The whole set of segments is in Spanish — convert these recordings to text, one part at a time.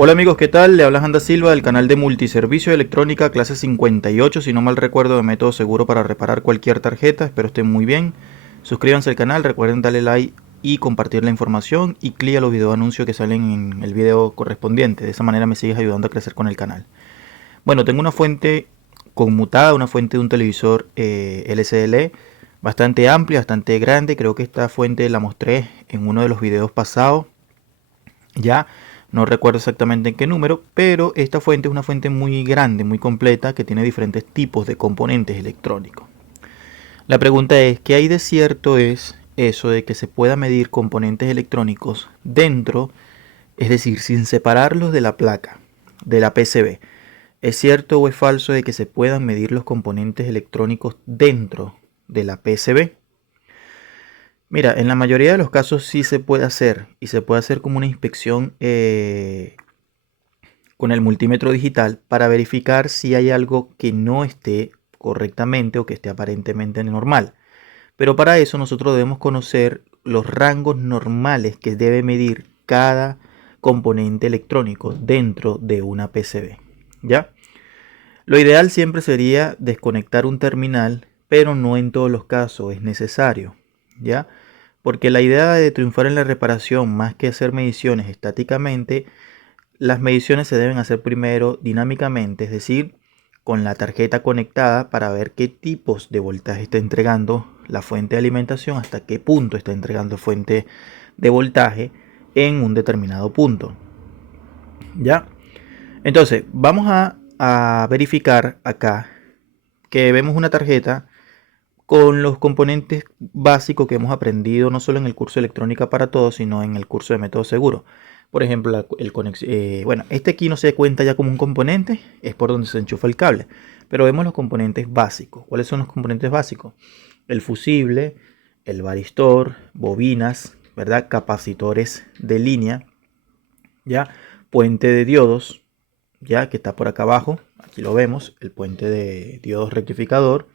Hola amigos, ¿qué tal? Le habla Janda Silva del canal de Multiservicio de Electrónica, clase 58, si no mal recuerdo, de método seguro para reparar cualquier tarjeta. Espero estén muy bien. Suscríbanse al canal, recuerden darle like y compartir la información y clic a los video anuncios que salen en el video correspondiente. De esa manera me sigues ayudando a crecer con el canal. Bueno, tengo una fuente conmutada, una fuente de un televisor LCD bastante amplia, bastante grande. Creo que esta fuente la mostré en uno de los videos pasados. Ya no recuerdo exactamente en qué número, pero esta fuente es una fuente muy grande, muy completa, que tiene diferentes tipos de componentes electrónicos. La pregunta es, ¿qué hay de cierto es eso de que se pueda medir componentes electrónicos dentro, es decir, sin separarlos de la placa, de la PCB? ¿Es cierto o es falso de que se puedan medir los componentes electrónicos dentro de la PCB? Mira, en la mayoría de los casos sí se puede hacer y se puede hacer como una inspección con el multímetro digital para verificar si hay algo que no esté correctamente o que esté aparentemente normal. Pero para eso nosotros debemos conocer los rangos normales que debe medir cada componente electrónico dentro de una PCB. ¿Ya? Lo ideal siempre sería desconectar un terminal, pero no en todos los casos es necesario. ¿Ya? Porque la idea de triunfar en la reparación, más que hacer mediciones estáticamente, las mediciones se deben hacer primero dinámicamente, es decir, con la tarjeta conectada para ver qué tipos de voltaje está entregando la fuente de alimentación, hasta qué punto está entregando fuente de voltaje en un determinado punto. ¿Ya? Entonces, vamos a verificar acá que vemos una tarjeta con los componentes básicos que hemos aprendido no solo en el curso de electrónica para todos, sino en el curso de método seguro. Por ejemplo, bueno, este aquí no se cuenta ya como un componente, es por donde se enchufa el cable. Pero vemos los componentes básicos. ¿Cuáles son los componentes básicos? El fusible, el varistor, bobinas, ¿verdad? Capacitores de línea, ¿ya? Puente de diodos, ¿ya? Que está por acá abajo. Aquí lo vemos, el puente de diodos rectificador.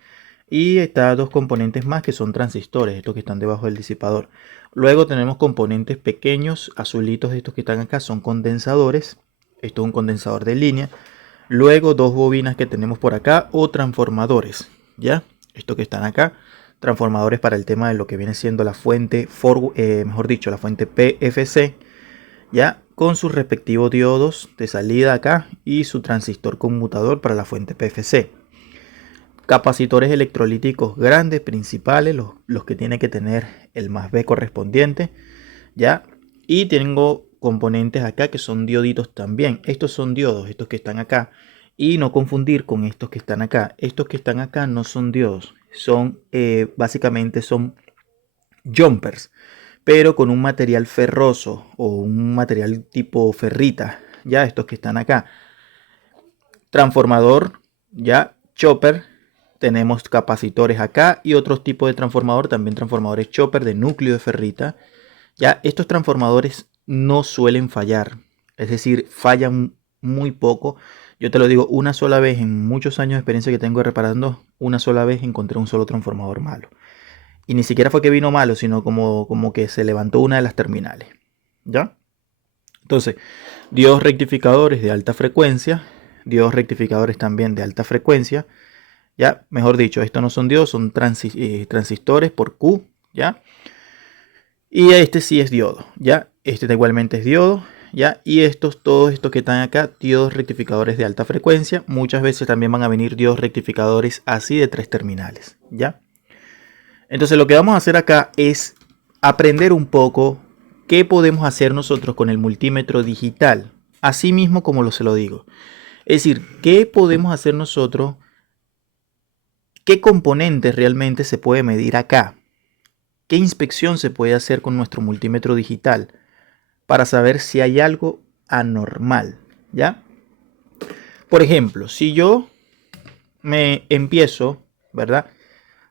Y está dos componentes más que son transistores, estos que están debajo del disipador. Luego tenemos componentes pequeños, azulitos, estos que están acá son condensadores. Esto es un condensador de línea. Luego dos bobinas que tenemos por acá o transformadores, ¿ya? Estos que están acá, transformadores para el tema de lo que viene siendo la fuente, mejor dicho, la fuente PFC, ¿ya? Con sus respectivos diodos de salida acá y su transistor conmutador para la fuente PFC. Capacitores electrolíticos grandes, principales, los que tiene que tener el más B correspondiente, ¿ya? Y tengo componentes acá que son dioditos también. Estos son diodos, estos que están acá. Y no confundir con estos que están acá. Estos que están acá no son diodos, son básicamente son jumpers, pero con un material ferroso o un material tipo ferrita. Ya estos que están acá. Transformador, ya chopper. Tenemos capacitores acá y otros tipos de transformador, también transformadores chopper de núcleo de ferrita. Ya estos transformadores no suelen fallar, es decir, fallan muy poco. Yo te lo digo, una sola vez en muchos años de experiencia que tengo reparando, una sola vez encontré un solo transformador malo. Y ni siquiera fue que vino malo, sino como que se levantó una de las terminales. ¿Ya? Entonces, diodos rectificadores de alta frecuencia, diodos rectificadores también de alta frecuencia. Ya, mejor dicho, estos no son diodos, son transistores por Q. ¿Ya? Y este sí es diodo, ¿ya? Este igualmente es diodo, ¿ya? Y todos estos que están acá, diodos rectificadores de alta frecuencia. Muchas veces también van a venir diodos rectificadores así de 3 terminales, ¿ya? Entonces lo que vamos a hacer acá es aprender un poco qué podemos hacer nosotros con el multímetro digital. Así mismo como se lo digo. Es decir, qué podemos hacer nosotros, qué componentes realmente se puede medir acá. ¿Qué inspección se puede hacer con nuestro multímetro digital para saber si hay algo anormal? ¿Ya? Por ejemplo, si yo me empiezo, ¿verdad?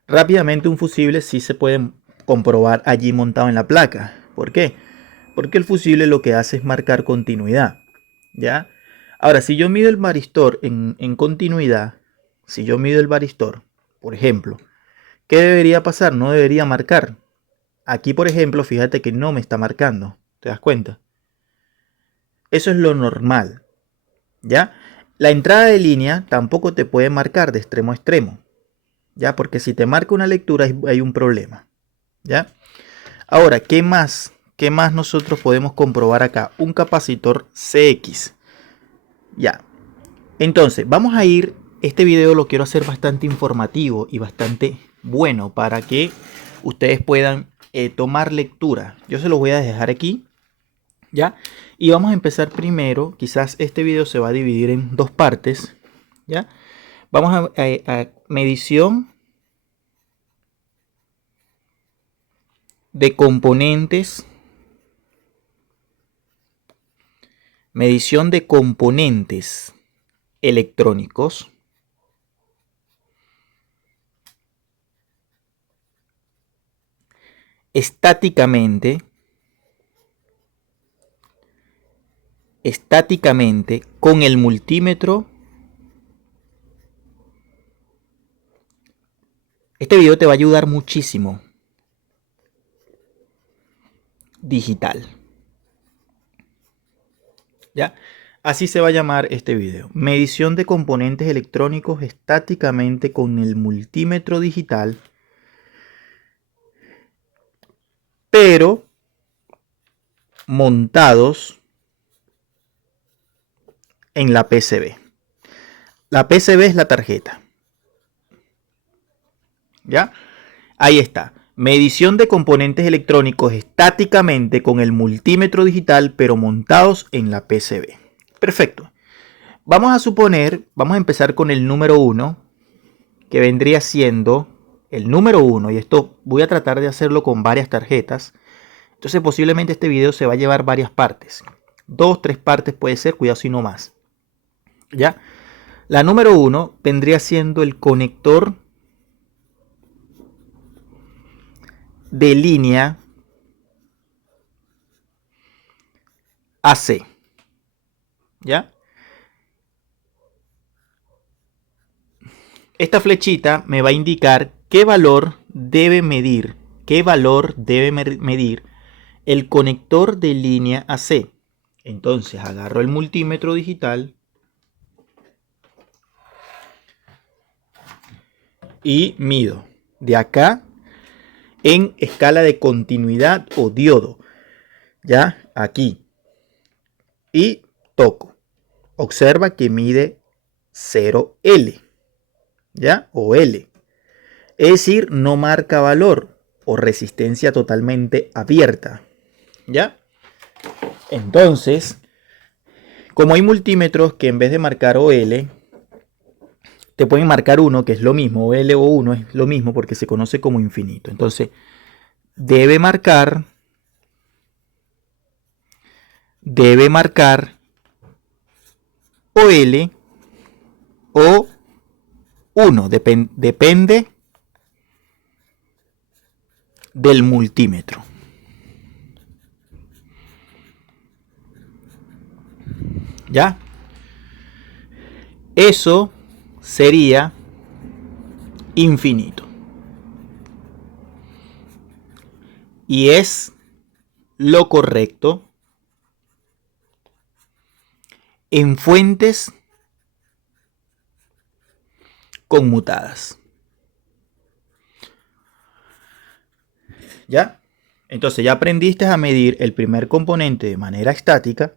Rápidamente un fusible sí se puede comprobar allí montado en la placa. ¿Por qué? Porque el fusible lo que hace es marcar continuidad. ¿Ya? Ahora, si yo mido el varistor en continuidad, si yo mido el varistor, por ejemplo, ¿qué debería pasar? No debería marcar. Aquí, por ejemplo, fíjate que no me está marcando. ¿Te das cuenta? Eso es lo normal, ¿ya? La entrada de línea tampoco te puede marcar de extremo a extremo, ¿ya? Porque si te marca una lectura hay un problema, ¿ya? Ahora, ¿qué más? ¿Qué más nosotros podemos comprobar acá? Un capacitor CX, ¿ya? Entonces, vamos a ir, este video lo quiero hacer bastante informativo y bastante bueno para que ustedes puedan tomar lectura. Yo se los voy a dejar aquí, ¿ya? Y vamos a empezar primero, quizás este video se va a dividir en dos partes, ¿ya? Vamos a medición de componentes, medición de componentes electrónicos estáticamente con el multímetro. Este video te va a ayudar muchísimo. Digital. ¿Ya? Así se va a llamar este video. Medición de componentes electrónicos estáticamente con el multímetro digital, pero montados en la PCB. La PCB es la tarjeta. ¿Ya? Ahí está. Medición de componentes electrónicos estáticamente con el multímetro digital, pero montados en la PCB. Perfecto. Vamos a suponer, vamos a empezar con el número 1, que vendría siendo el número 1, y esto voy a tratar de hacerlo con varias tarjetas. Entonces posiblemente este video se va a llevar varias partes. 2, 3 partes puede ser, cuidado si no más. ¿Ya? La número 1 vendría siendo el conector de línea AC. ¿Ya? Esta flechita me va a indicar qué valor debe medir, el conector de línea AC. Entonces agarro el multímetro digital y mido de acá en escala de continuidad o diodo, ya aquí, y toco. Observa que mide 0L, ya, o L, es decir, no marca valor o resistencia totalmente abierta, ya. Entonces, como hay multímetros que en vez de marcar OL te pueden marcar 1, que es lo mismo, OL o 1 es lo mismo porque se conoce como infinito. Entonces, debe marcar OL o 1, depende del multímetro. ¿Ya? Eso sería infinito. Y es lo correcto en fuentes conmutadas. ¿Ya? Entonces ya aprendiste a medir el primer componente de manera estática,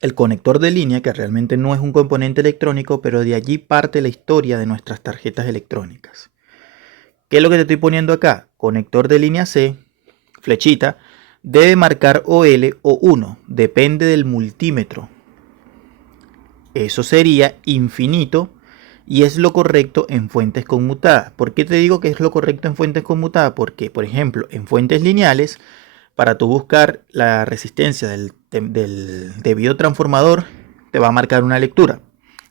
el conector de línea, que realmente no es un componente electrónico, pero de allí parte la historia de nuestras tarjetas electrónicas. ¿Qué es lo que te estoy poniendo acá? Conector de línea C, flechita, debe marcar OL o 1, depende del multímetro. Eso sería infinito y es lo correcto en fuentes conmutadas. ¿Por qué te digo que es lo correcto en fuentes conmutadas? Porque, por ejemplo, en fuentes lineales, para tú buscar la resistencia del debido transformador, te va a marcar una lectura.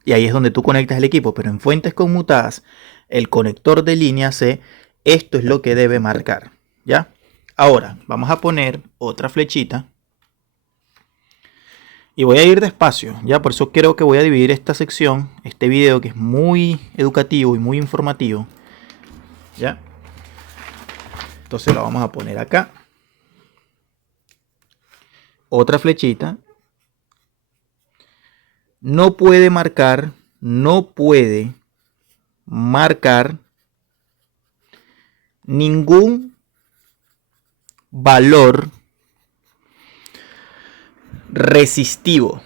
Y ahí es donde tú conectas el equipo. Pero en fuentes conmutadas, el conector de línea C, esto es lo que debe marcar. ¿Ya? Ahora, vamos a poner otra flechita. Y voy a ir despacio, ya por eso creo que voy a dividir esta sección, este video que es muy educativo y muy informativo, ya. Entonces lo vamos a poner acá. Otra flechita no puede marcar ningún valor resistivo.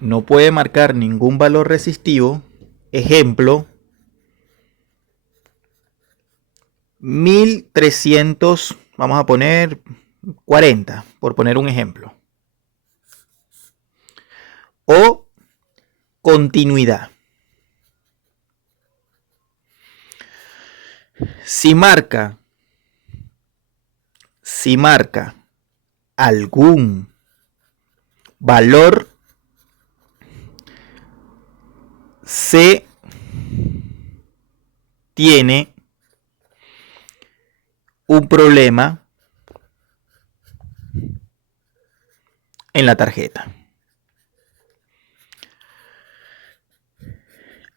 No puede marcar ningún valor resistivo. Ejemplo, 1300, vamos a poner 40, por poner un ejemplo. O continuidad. Si marca algún valor, se tiene un problema en la tarjeta.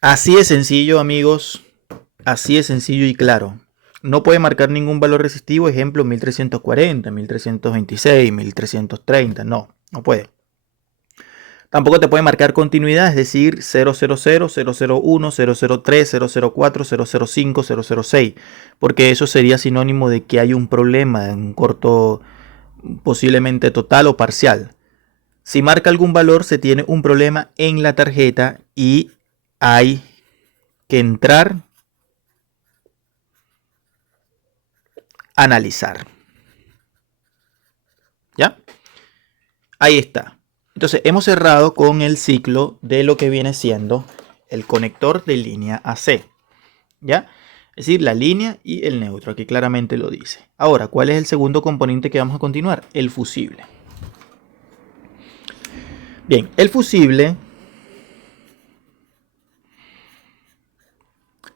Así de sencillo, amigos. Así de sencillo y claro. No puede marcar ningún valor resistivo, ejemplo 1340, 1326, 1330. No puede. Tampoco te puede marcar continuidad, es decir, 000, 001, 003, 004, 005, 006, porque eso sería sinónimo de que hay un problema en un corto, posiblemente total o parcial. Si marca algún valor, se tiene un problema en la tarjeta y hay que entrar, analizar. ¿Ya? Ahí está. Entonces hemos cerrado con el ciclo de lo que viene siendo el conector de línea AC. ¿Ya? Es decir, la línea y el neutro. Aquí claramente lo dice. Ahora, ¿cuál es el segundo componente que vamos a continuar? El fusible. Bien, el fusible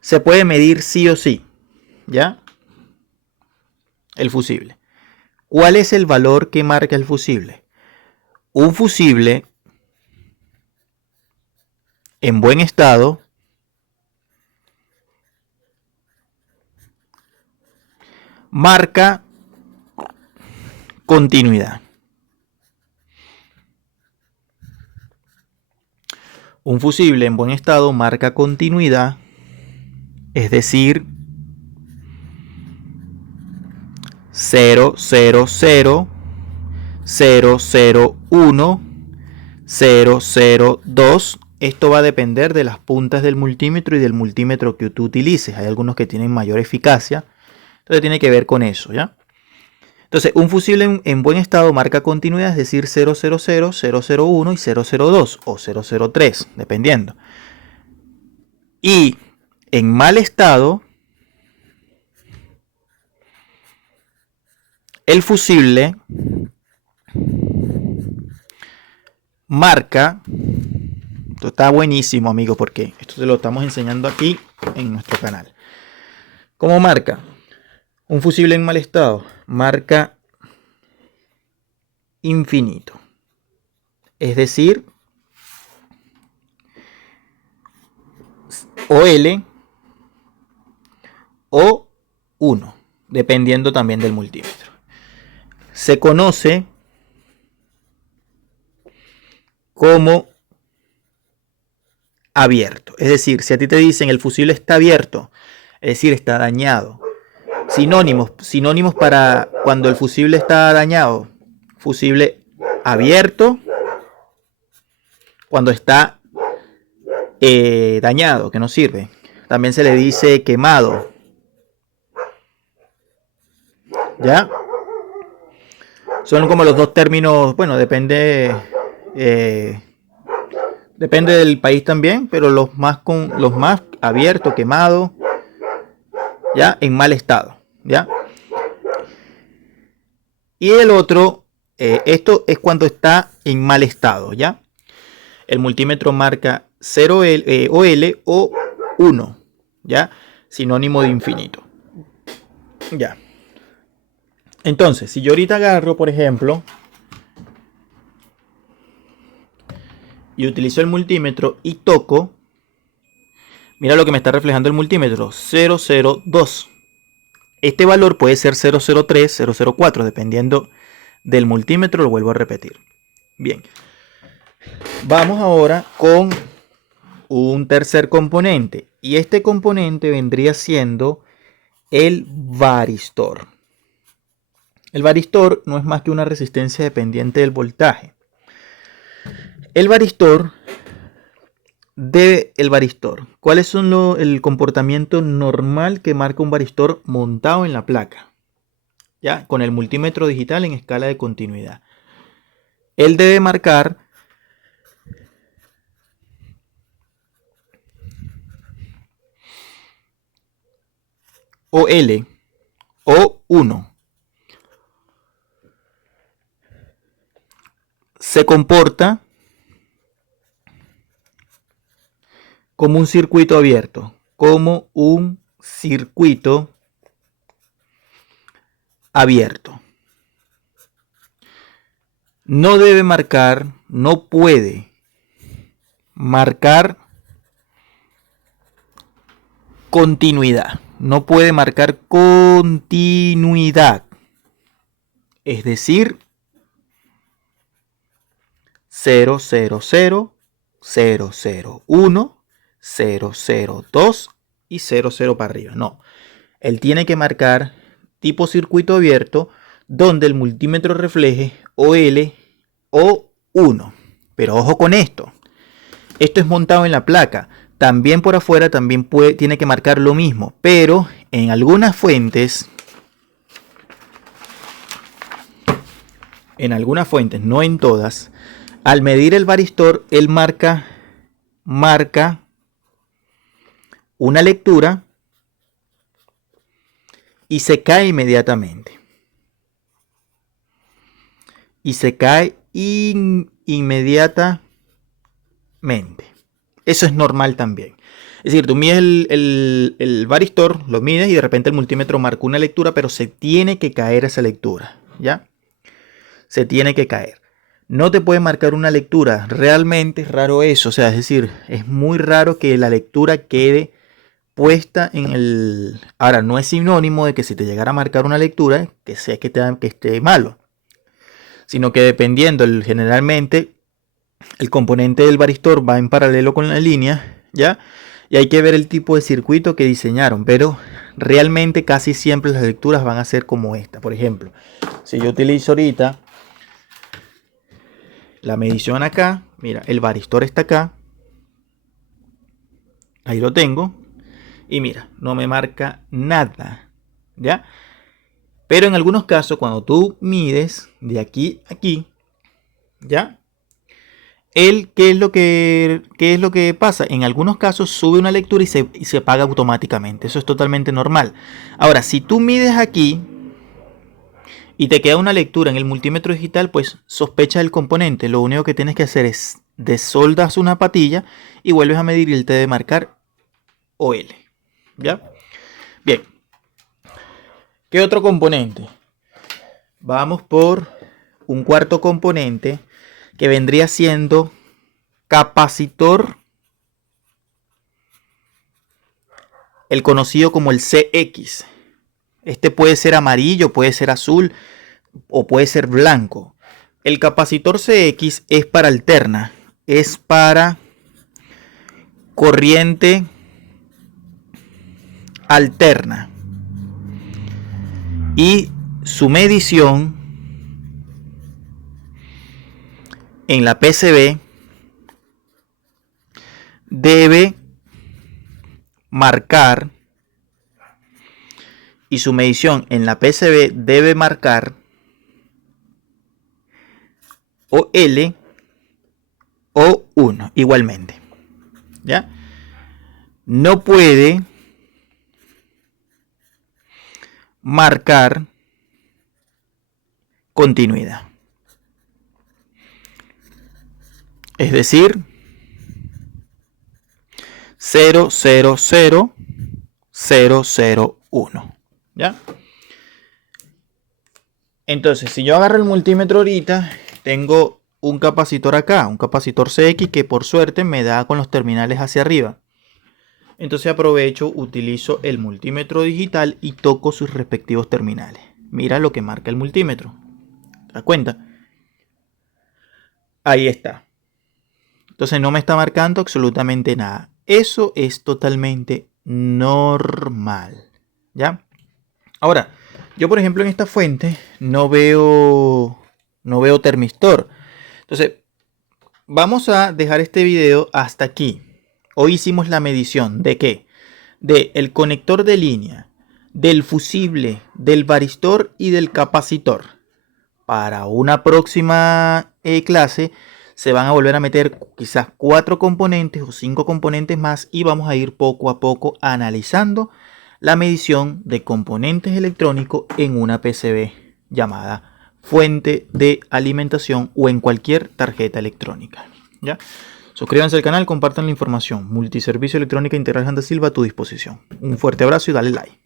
se puede medir sí o sí. ¿Ya? El fusible. ¿Cuál es el valor que marca el fusible? Un fusible en buen estado marca continuidad. Un fusible en buen estado marca continuidad, es decir, 000, 001, 002. Esto va a depender de las puntas del multímetro y del multímetro que tú utilices. Hay algunos que tienen mayor eficacia, entonces tiene que ver con eso, ¿ya? Entonces, un fusible en buen estado marca continuidad, es decir, 000, 001 y 002 o 003, dependiendo. Y en mal estado, el fusible marca, esto está buenísimo, amigo, porque esto te lo estamos enseñando aquí en nuestro canal. ¿Cómo marca? Un fusible en mal estado marca infinito, es decir, OL o 1, dependiendo también del multímetro. Se conoce como abierto, es decir, si a ti te dicen el fusible está abierto, es decir, está dañado. Sinónimos para cuando el fusible está dañado: fusible abierto, cuando está dañado, que no sirve. También se le dice quemado. ¿Ya? Son como los dos términos, bueno, depende del país también, pero los más abierto, quemado, ya, en mal estado, ya. Y el otro, esto es cuando está en mal estado, ya. El multímetro marca 0 OL o 1, ya, sinónimo de infinito, ya. Entonces, si yo ahorita agarro, por ejemplo, y utilizo el multímetro y toco, mira lo que me está reflejando el multímetro: 002. Este valor puede ser 003, 004, dependiendo del multímetro, lo vuelvo a repetir. Bien. Vamos ahora con un tercer componente. Y este componente vendría siendo el varistor. El varistor no es más que una resistencia dependiente del voltaje. El varistor ¿Cuáles son el comportamiento normal que marca un varistor montado en la placa? Ya, con el multímetro digital en escala de continuidad. Él debe marcar OL o 1. Se comporta como un circuito abierto, No debe marcar, no puede marcar continuidad. No puede marcar continuidad. Es decir, 0, 0, 0, 0, 0, 1, 0, 0, 2 y 0, 0 para arriba. No. Él tiene que marcar tipo circuito abierto donde el multímetro refleje OL o 1. Pero ojo con esto. Esto es montado en la placa. También por afuera tiene que marcar lo mismo. Pero en algunas fuentes, no en todas, al medir el varistor, él marca una lectura y se cae inmediatamente. Inmediatamente. Eso es normal también. Es decir, tú mides el varistor, lo mides y de repente el multímetro marca una lectura, pero se tiene que caer esa lectura, ¿ya? Se tiene que caer. No te puede marcar una lectura. Realmente es raro eso. O sea, es decir, es muy raro que la lectura quede puesta en el... Ahora, no es sinónimo de que si te llegara a marcar una lectura, que sea que esté malo. Sino que dependiendo, generalmente, el componente del varistor va en paralelo con la línea, ¿ya? Y hay que ver el tipo de circuito que diseñaron. Pero realmente casi siempre las lecturas van a ser como esta. Por ejemplo, si yo utilizo ahorita la medición acá, mira, el varistor está acá. Ahí lo tengo. Y mira, no me marca nada, ¿ya? Pero en algunos casos, cuando tú mides de aquí a aquí, ¿ya? ¿Qué es lo que pasa? En algunos casos sube una lectura y se apaga automáticamente. Eso es totalmente normal. Ahora, si tú mides aquí y te queda una lectura en el multímetro digital, pues sospecha del componente. Lo único que tienes que hacer es desoldas una patilla y vuelves a medir y él te debe marcar OL. ¿Ya? Bien. ¿Qué otro componente? Vamos por un cuarto componente que vendría siendo capacitor, el conocido como el CX. Este puede ser amarillo, puede ser azul o puede ser blanco. El capacitor CX es para alterna, es para corriente alterna. Y su medición en la PCB debe marcar, y su medición en la PCB debe marcar OL o 1 igualmente. ¿Ya? No puede marcar continuidad. Es decir, 0, 0, 0, 0, 0, 1. ¿Ya? Entonces, si yo agarro el multímetro ahorita, tengo un capacitor acá, un capacitor CX que por suerte me da con los terminales hacia arriba. Entonces aprovecho, utilizo el multímetro digital y toco sus respectivos terminales. Mira lo que marca el multímetro. ¿Te das cuenta? Ahí está. Entonces no me está marcando absolutamente nada. Eso es totalmente normal. ¿Ya? Ahora, yo por ejemplo en esta fuente no veo termistor. Entonces, vamos a dejar este video hasta aquí. Hoy hicimos la medición de qué? De el conector de línea, del fusible, del varistor y del capacitor. Para una próxima clase se van a volver a meter quizás 4 componentes o 5 componentes más y vamos a ir poco a poco analizando la medición de componentes electrónicos en una PCB llamada fuente de alimentación o en cualquier tarjeta electrónica. ¿Ya? Suscríbanse al canal, compartan la información. Multiservicio Electrónica Integral Janda Silva a tu disposición. Un fuerte abrazo y dale like.